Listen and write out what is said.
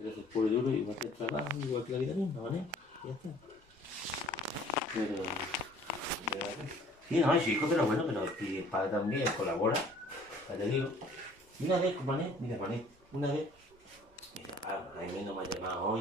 Pero eso es puro y duro y va a hacer trabajo igual que la vitamina, ¿vale? Ya está. Pero... Sí, no, chico, pero bueno, pero si el padre también colabora, ya te digo. Y una vez, Mané, mira, Mané, una vez, mira, a mí no me ha llamado hoy.